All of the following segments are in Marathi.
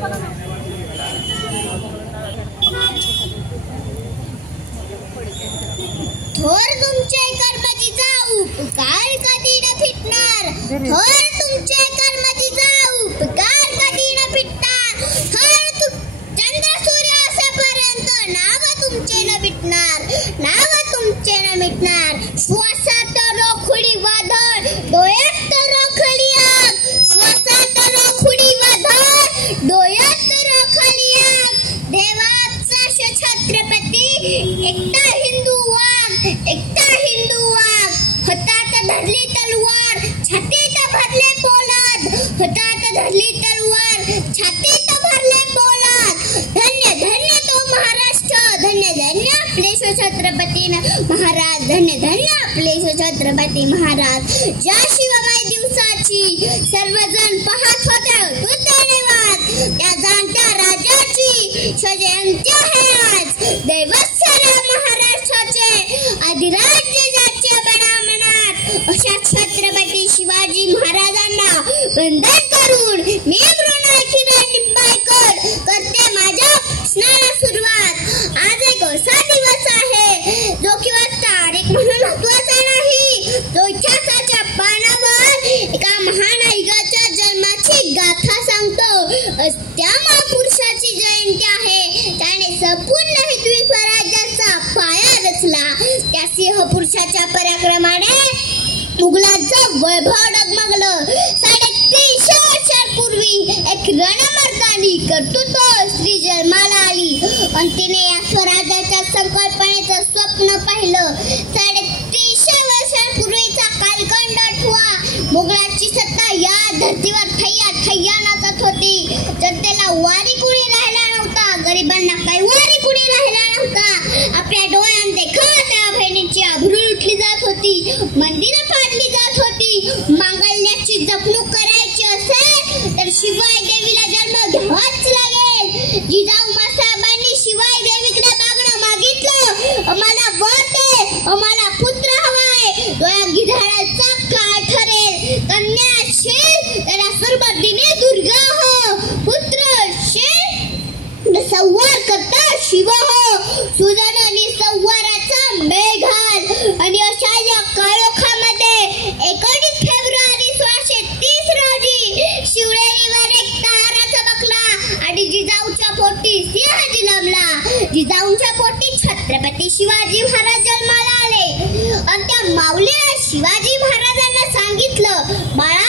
थोर तुमचे कर्माची जाऊ उपकार कधी न फिटणार, थोर तुमचे कर्माची जाऊ उपकार कधी न फिटणार, हर चंद्र सूर्य असेपर्यंत नाव तुमचे न मिटणार, नाव तुमचे न मिटणार. श्वासात रोखुडी वादळ, डोळ्यात रोखली आग, श्वासात रोखुडी वादळ, डोळ्यात रोखली आग. देवाचा छत्रपती एकटा हिंदू वाघ, एकटा हिंदू वाघ. हातात धरली तलवार, छातीत भरले पोलाद, हातात धरली तलवार, छातीत भरले पोलाद. धन्य धन्य तो महाराष्ट्र, धन्य धन्य आपले छत्रपती महाराज, धन्य धन्य आपले छत्रपती महाराज. ज्या शिवमय दिवसाची सर्वजण पाहत होते दुर्दैवात, त्या जाणत्या राजाची जयंती आहे आज. दैवत्सर्य महाराष्ट्राचे अधिराज्य ज्याच्या बनामनात, अशा छत्रपती शिवाजी महाराजांना वंदन करून मी मृणालिनी निंबाळकर करते माझ्या भाषणाला सुरुवात. आज एक असा दिवस आहे जो किंवा तारीख म्हणून महत्वाचा नाही, जो इतिहासाच्या पानावर एका महानायकाच्या जन्माची गाथा सांगतो. त्या महापुरुषाची जयंती आहे, त्याने संपूर्ण हिंदवी स्वराज्याचा पाया रचला. त्या सिंह पुरुषाच्या पराक्रमाने मुघलांचं वैभव डगमगलं. 350 वर्षांपूर्वी एक रणमर्दानी कर्तृत्व स्त्री जन्माला आली आणि तिने या स्वराज्याच्या संकल्पनेचं स्वप्न पाहिलं. 350 वर्षांपूर्वीचा कालखंड आठवा. मुघलांची सत्ता या धर्तीवर थैया थैया नाचत होती. जनतेला वारी कुणी राहिला नव्हता, गरिबांना काही वारी कुणी राहिला नव्हता. आपल्या डोळ्यात देखत त्या बहिणींची अब्रू लुटली जात होती, मंदिरं पाडली जात होती. मांगल्याची जपणूक करायची असेल तर शिवाय देवीला जन्म घ्यावाच लागेल. जिजाऊ मासाहेबांनी शिवाय देवीकडे मागणं मागितलं, आम्हाला वर दे, आम्हाला पुत्र हवाय. डोळ्या गिधाडाचा काळ ठरेल, कन्या असेल तर सर्व दिने दुर्गा हो, पुत्र असेल संवार करता शिव हो. सुजन आणि संवाराचा मेळ घाल. आणि अशा या काळोखामध्ये 19 फेब्रुवारी 1630 रोजी शिवनेरीवर एक तारा चमकला आणि जिजाऊच्या पोटी सिंह जन्मला. जिजाऊच्या पोटी छत्रपती शिवाजी महाराज जन्माला आले आणि त्या माऊलीने शिवाजी महाराजांना सांगितलं, बाळा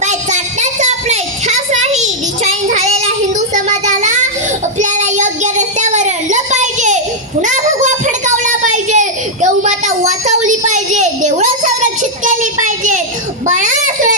पाय चाटण्याचा आपला इतिहास नाही. दिशाहीन झालेल्या हिंदू समाजाला आपल्याला योग्य रस्त्यावर आणलं पाहिजे. पुन्हा भगवा फडकावला पाहिजे, गौमाता वाचवली पाहिजे, देवळं संरक्षित केली पाहिजे. बाळा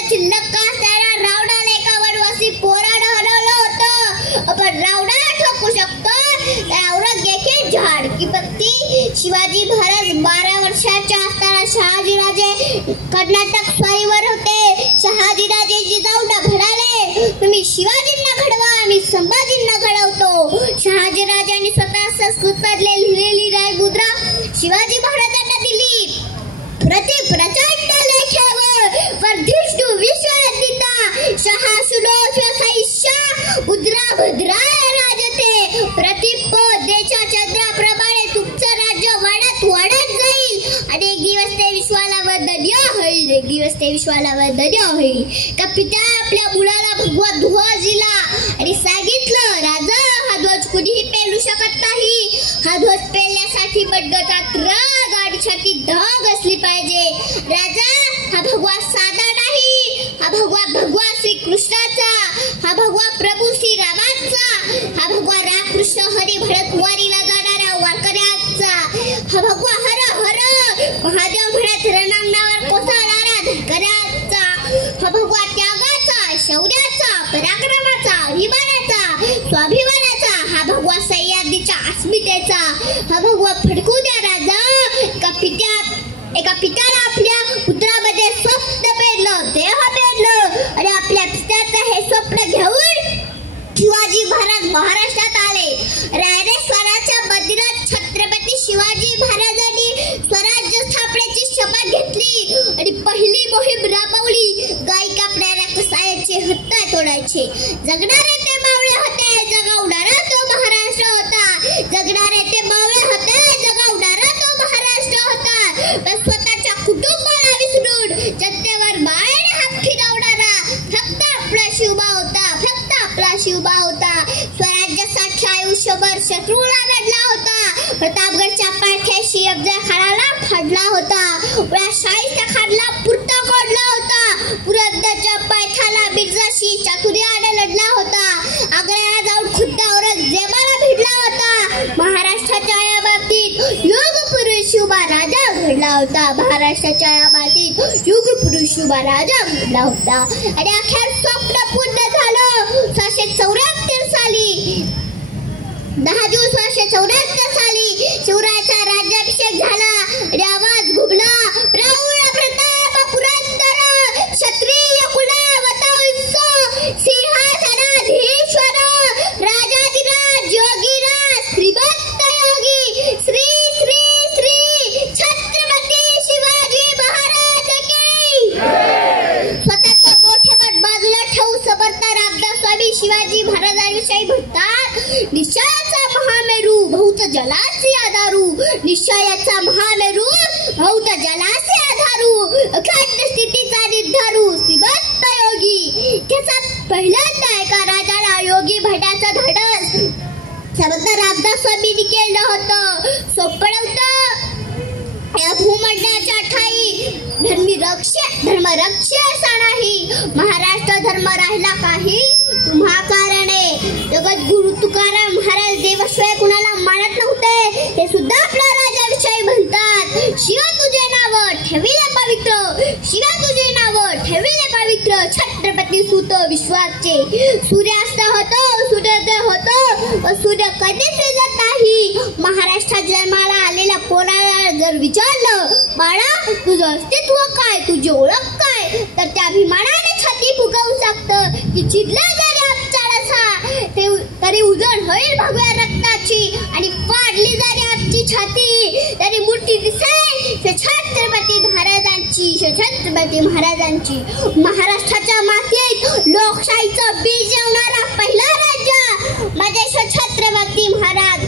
शिल्लक असताना रावणाने एका वनवासी पोरानं हरवलं होतं. आपण रावणाला ठोकू शकतो तर औरंगजेबाची झाडकी पत्ती. शिवाजी महाराज 12 वर्षाच्या असताना शहाजीराजे कर्नाटक स्वारीवर होते. शहाजीराजे जिजाऊंना म्हणाले, तुम्ही शिवाजींना घडवा, आम्ही संभाजींना घडवतो. शहाजीराजांनी स्वतः संस्कृतमध्ये लिहिलेली रायमुद्रा शिवाजी महाराजांना दिली. प्रचंड लेखावर वर्धिष्ठु विश्वदिता शहासुलोच सैष्या मुद्रा भद्राय राजते. प्रतिपद देशा चंद्राप्रमाणे तुमचं राज्य वाढत वाढत जाईल आणि एक दिवस ते विश्वाला वंदनीय होईल, एक दिवस ते विश्वाला वंदनीय होईल. का पिता आपल्या मुलाला भगवा ध्वज दिला आणि सांगितलं, राजा हा ध्वज कुणीही पेलू शकत नाही. हा ध्वज पेलण्यासाठी बडगटात राग आणि छातीत धाग असली पाहिजे. राजा हा भगवा साधा नाही, हा भगवा श्री कृष्णाचा, हा भगवा प्रभू श्री रामाचा, हा भगवा रामकृष्ण हरी भरत वारीला जाणाऱ्या वारकऱ्याचा, हा भगवा हर हर महादेव म्हणत रणांगणावर कोसळणाऱ्या धनगराचा, हा भगवा त्यागाचा, शौर्याचा, पराक्रमाचा, अभिमानाचा, स्वाभिमानाचा, हा भगवा सह्याद्रीच्या अस्मितेचा, हा भगवा फडकू द्या राजा. एका पित्याला आपल्या पुत्रामध्ये स्वप्न पेरलं, देह पेरलं आणि आपल्या पित्याचं हे स्वप्न घेऊन शिवाजी महाराज महाराष्ट्रात आले. रायरेश्वराच्या मंदिरात छत्रपती शिवाजी महाराजांनी स्वराज्य स्थापनेची शपथ घेतली आणि पहिली मोहीम राबवली. गाय कापणाऱ्या कसायाचे हत्या तोडायचे. जगणारे शिवबा होता. स्वराज्यासाठी आयुष्यभर शत्रूला लढला होता. प्रतापगडच्या पायथ्याशी अफजल खानाला फाडला होता. शाहीच्या खानला पुरता कोडला होता. पुरंदरच्या पायथ्याला मिर्जाशी चातुर्याने लढला होता. आग्र्याला जाऊन खुद्द औरंगजेबाला भिडला होता. महाराष्ट्राच्या या बाबतीत युगपुरुष शिवबा राजा घडला होता. महाराष्ट्राच्या या बाबतीत युगपुरुष शिवबा राजा घडला होता. आणि अखेर स्वप्न पूर्ण झालं. 1674 साली 10 जून 1674 साली शिवरायाचा राज्याभिषेक झाला. आणि आवाज घुमला, प्रौढ प्रताप पुरंदर क्षत्रिय कुलावता सिंहासनाधीश्वर राजाधिराज योगीराज श्रीभक्त योगी श्री श्री श्री छत्रपती शिवाजी महाराज की. स्वतःचा मोठेपण बाजूला ठेवून समर्थ रामदास स्वामी शिवाजी महाराजांविषयी म्हणतात, निश्चयाचा महामेरू बहुत जलासी आधारू. निश्चयाचा महामेरू बहुत जलासी आधारू. अखंड स्थितीचा निर्धारू श्रीभक्त योगी. त्याचा पहिल्यांदा एका राजाला योगी म्हणण्याचं धाडस समर्थ रामदास स्वामींनी केलं होतं. सोपं नव्हतं. या भूमंडळाच्या ठाई धर्मरक्षसा नाही. महाराष्ट्र धर्म राहिला काही तुम्हा कारणे. जगद्गुरु तुकाराम महाराज देवाशिवाय कुणाला मानत नव्हते. ते सुद्धा आपल्या राजाविषयी म्हणतात, शिव तुझे नाव ठेविले पवित्र. शिवा तुझे नाव ठेविले पवित्र. छत्रपती सुत विश्वाचे. सूर्यास्त होतो, सूर्योदय होतो व सूर्य कधीच विजत नाही. महाराष्ट्रात जन्माला आलेल्या पोराला जर विचारलं, बाळा तुझं अस्तित्व काय, तुझी ओळख काय, तर त्या अभिमानाने छाती फुगवू शकतं की चिडला जरी आमचा रसा तरी उजळ होईल भगव्या रक्ताची. आणि फाडली जरी आमची छाती तरी मूर्ती दिसेल छत्रपती महाराजांची. छत्रपती महाराजांची. महाराष्ट्राच्या मातीत लोकशाहीचं बीज लावणारा पहिला राज्य माझे छत्रपती महाराज.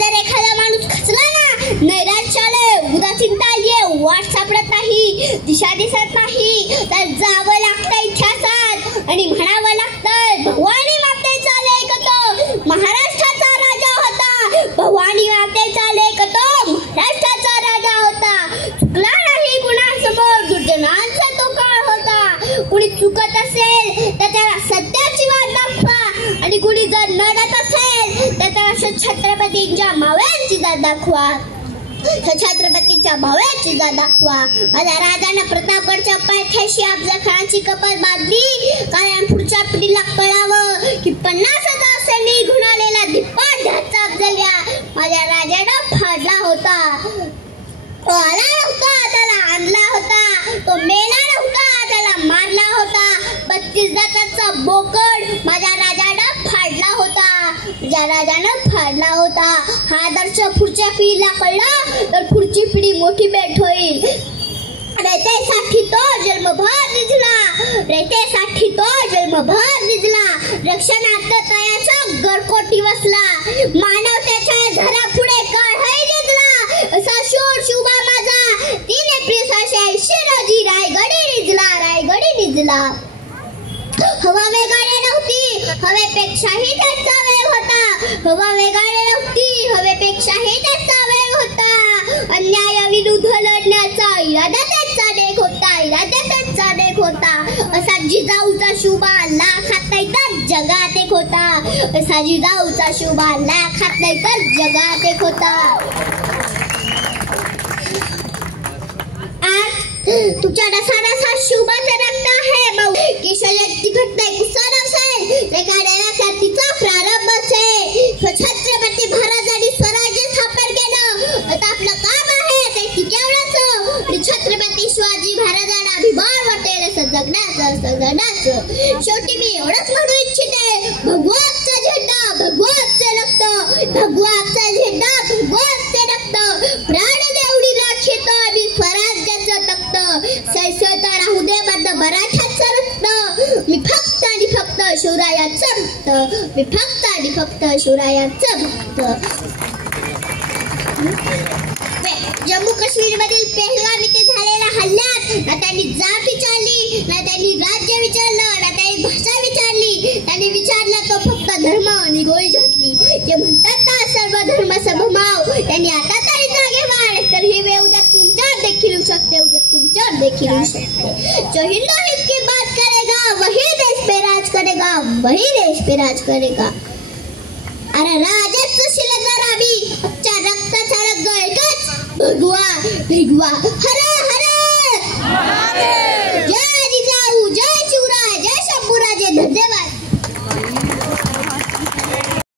जर एखादा माणूस खचला ना, नैराश्याने उदासीनता आलीये, वाट सापडत नाही, दिशा दिसत नाही, तर जावं लागतं इतिहासात आणि म्हणावं लागतं, भवानी मातेचा लेख तो महाराष्ट्राचा राजा होता. भवानी मातेचा लेख तो महाराष्ट्राचा राजा होता. चुकला नाही कुणासमोर, दुर्जनांचा तो काळ होता. कुणी चुकत असेल तर त्याला सत्याची वाट दाखवा आणि कुणी जर लढत असेल तर त्याला छत्रपतींच्या मावळ्यांची जात दाखवा. छत्रपतीच्या भाव्याची जात दाखवा. माझ्या राजानं प्रतापगडच्या पायथ्याशी अफजल खानाची कपर बांधली, कारण पुढच्या पिढीला कळावं की 50,000 सैनिक निघून आलेला धिप्पाड ढाचा अफजल माझ्या राजानं फाडला होता. तो आला नव्हता, त्याला आणला होता. तो मेला नव्हता, त्याला मारला होता. 32 जातांचा बोकड माझ्या राजानं फाडला होता. माझ्या राजानं फाडला होता. हा आदर्श पुढच्या पिढीला कळला तर पुढची पिढी मोठी भेट होईल. रयतेसाठी तो जन्मभर निजला. रयतेसाठी तो जन्मभर निजला. रक्षणात तयाचा गडकोटी वसला. मानवतेच्या झरा पुढे काढाई निजला. असा शोर शिवबा माझा 3 एप्रिल 1680 रोजी रायगडी निजला. रायगडी निजला. हवा वेगाने नव्हती, हवेपेक्षाही त्याचा वेग होता. हवा वेगाने नव्हती, हवेपेक्षाही त्याचा वेग होता. अन्याय विरुद्ध लढण्याचा इरादा त्याचा देख होता. इरादा त्याचा देख होता. असा जिजाऊचा शिवबा लाखात नाही तर जगात एक होता. असा जिजाऊचा शिवबा लाखात नाही तर जगात एक होता. तुझ्या रसारसा शिवबाचं रक्त आहे भाऊ. केशवजयंती घटना कुसर असेल, एखाद्या ख्यातीचा प्रारंभ असेल. छत्रपती महाराजांनी स्वराज्य स्थापन केलं. आता आपलं काम आहे ते टिकवण्याचं. छत्रपती शिवाजी महाराजांना अभिमान वाटेल असं जगण्याचं. शेवटी मी एवढंच म्हणू इच्छिते, भगवाचा झेंडा, भगवाचे रक्त, भगवाचा झेंडा, भगवाचे रक्त. प्राण देवडी राखीत आम्ही स्वराज्याचं तख्त. सैसळता राहू दे बंद मराठाचं रक्त. मी फक्त आणि फक्त शिवरायाचं भक्त. मी फक्त आणि फक्त शिवरायाचं भक्त. जम्मू काश्मीर मधील पेहलगाम येथे झालेल्या हल्ल्यात ना त्यांनी जात विचारली, ना त्यांनी राज्य विचारलं, ना त्यांनी भाषा विचारली. त्यांनी विचारलं तो फक्त धर्मावनी गोळी घातली. जे म्हणतात ना सर्व धर्म समभाव, त्यांनी आता तरी जागे वाढ. तर ही वेळ उद्या तुमच्यावर देखील येऊ शकते, उद्या तुमच्यावर देखील येऊ शकते. जो हिंदू हित की बात करेगा वही देश पे राज करेगा, वही देश पे राज करेगा. अरे राजस्व शिल्लक करावी, आमच्या रक्ताचा रंग एकच भगवा भिगवा. हर